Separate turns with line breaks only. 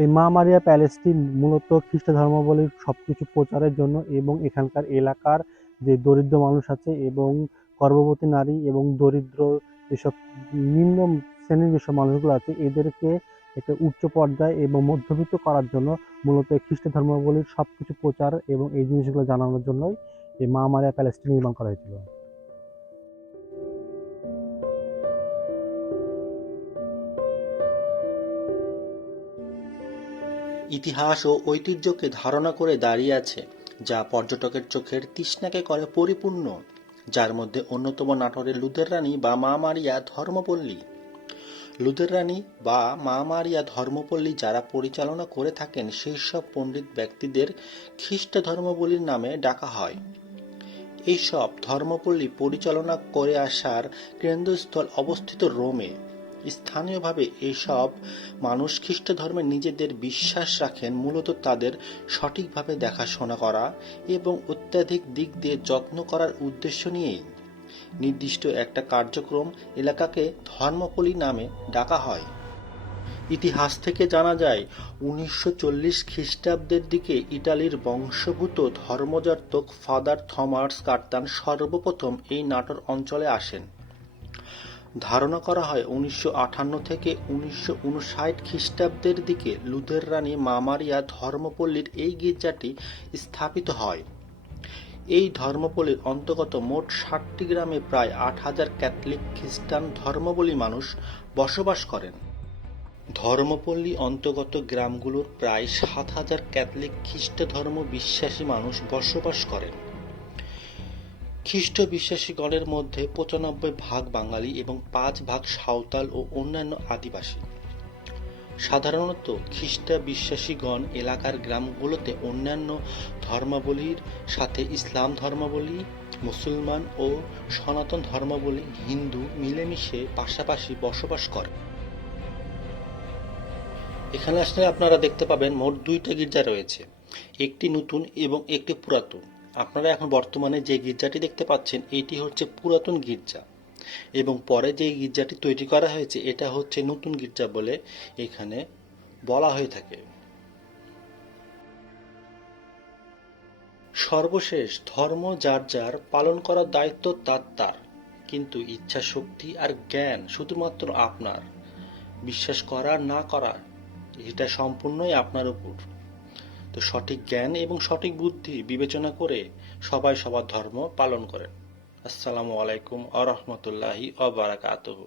এই মা মারিয়া প্যালেসটি মূলত খ্রিস্ট ধর্মাবলীর সবকিছু প্রচারের জন্য এবং এখানকার এলাকার যে দরিদ্র মানুষ আছে এবং গর্ভবতী নারী এবং দরিদ্র যেসব নিম্ন শ্রেণির যেসব মানুষগুলো আছে, এদেরকে একটা উচ্চ পর্যায়ে এবং মধ্যবিত্ত করার জন্য মূলত খ্রিস্ট ধর্মাবলীর সব কিছু প্রচার এবং এই জিনিসগুলো জানানোর জন্যই এই মা মারিয়া প্যালেসটি নির্মাণ করা হয়েছিল।
ইতিহাস ও ঐতিহ্যকে ধারণা করে দাঁড়িয়ে আছে, যা পর্যটকের চোখের তৃষ্ণাকে করে পরিপূর্ণ, যার মধ্যে অন্যতম নাটোরের লুদের রানী বা মা মারিয়া ধর্মপল্লী। লুদের রানী বা মা মারিয়া ধর্মপল্লী যারা পরিচালনা করে থাকেন, সেই সব পণ্ডিত ব্যক্তিদের খ্রিস্ট ধর্মপল্লীর নামে ডাকা হয়। এইসব ধর্মপল্লী পরিচালনা করে আসার কেন্দ্রস্থল অবস্থিত রোমে। স্থানীয়ভাবে এইসব মানুষ খ্রিস্ট ধর্মে নিজেদের বিশ্বাস রাখেন, মূলত তাদের সঠিকভাবে দেখাশোনা করা এবং অত্যাধিক দিক দিয়ে যত্ন করার উদ্দেশ্য নিয়েই। নির্দিষ্ট একটা কার্যক্রম এলাকাকে ধর্মপলি নামে ডাকা হয়। ইতিহাস থেকে জানা যায়, উনিশশো চল্লিশ খ্রিস্টাব্দের দিকে ইটালির বংশভূত ধর্মযাজক ফাদার থমাস কার্তান সর্বপ্রথম এই নাটোর অঞ্চলে আসেন। ধারণা করা হয় উনিশশো আটান্ন থেকে উনিশশো উনষাট খ্রিস্টাব্দের দিকে লুদের রানী মামারিয়া ধর্মপল্লীর এই গির্জাটি স্থাপিত হয়। এই ধর্মপল্লীর অন্তর্গত মোট ষাটটি গ্রামে প্রায় আট হাজার ক্যাথলিক খ্রিস্টান ধর্মাবলী মানুষ বসবাস করেন। ধর্মপল্লী অন্তর্গত গ্রামগুলোর প্রায় সাত হাজার ক্যাথলিক খ্রিস্ট ধর্ম বিশ্বাসী মানুষ বসবাস করেন। খ্রিস্ট বিশ্বাসীগণের মধ্যে পঁচানব্বই ভাগ বাঙালি এবং পাঁচ ভাগ সাঁওতাল ও অন্যান্য আদিবাসী। সাধারণত খ্রিস্ট বিশ্বাসীগণ এলাকার গ্রামগুলোতে অন্যান্য ধর্মাবলীর সাথে ইসলাম ধর্মাবলী, মুসলমান ও সনাতন ধর্মাবলী, হিন্দু মিলেমিশে পাশাপাশি বসবাস করে। এখানে আসলে আপনারা দেখতে পাবেন মোট দুইটা গির্জা রয়েছে। একটি নতুন এবং একটি পুরাতন। আপনারা এখন বর্তমানে যে গির্জাটি দেখতে পাচ্ছেন, এটি হচ্ছে পুরাতন গির্জা। এবং পরে যে গির্জাটি তৈরি করা হয়েছে, এটা হচ্ছে নতুন গির্জা বলে এখানে বলা হয়ে থাকে। সর্বশেষ, ধর্ম যার যার পালন করার দায়িত্ব তার তার। কিন্তু ইচ্ছা শক্তি আর জ্ঞান শুধুমাত্র আপনার। বিশ্বাস করা না করার, এটা সম্পূর্ণই আপনার উপর। তো সঠিক জ্ঞান এবং সঠিক বুদ্ধি বিবেচনা করে সবাই সবার ধর্ম পালন করেন। আসসালামু আলাইকুম আ রহমতুল্লাহি অবরাকাতহু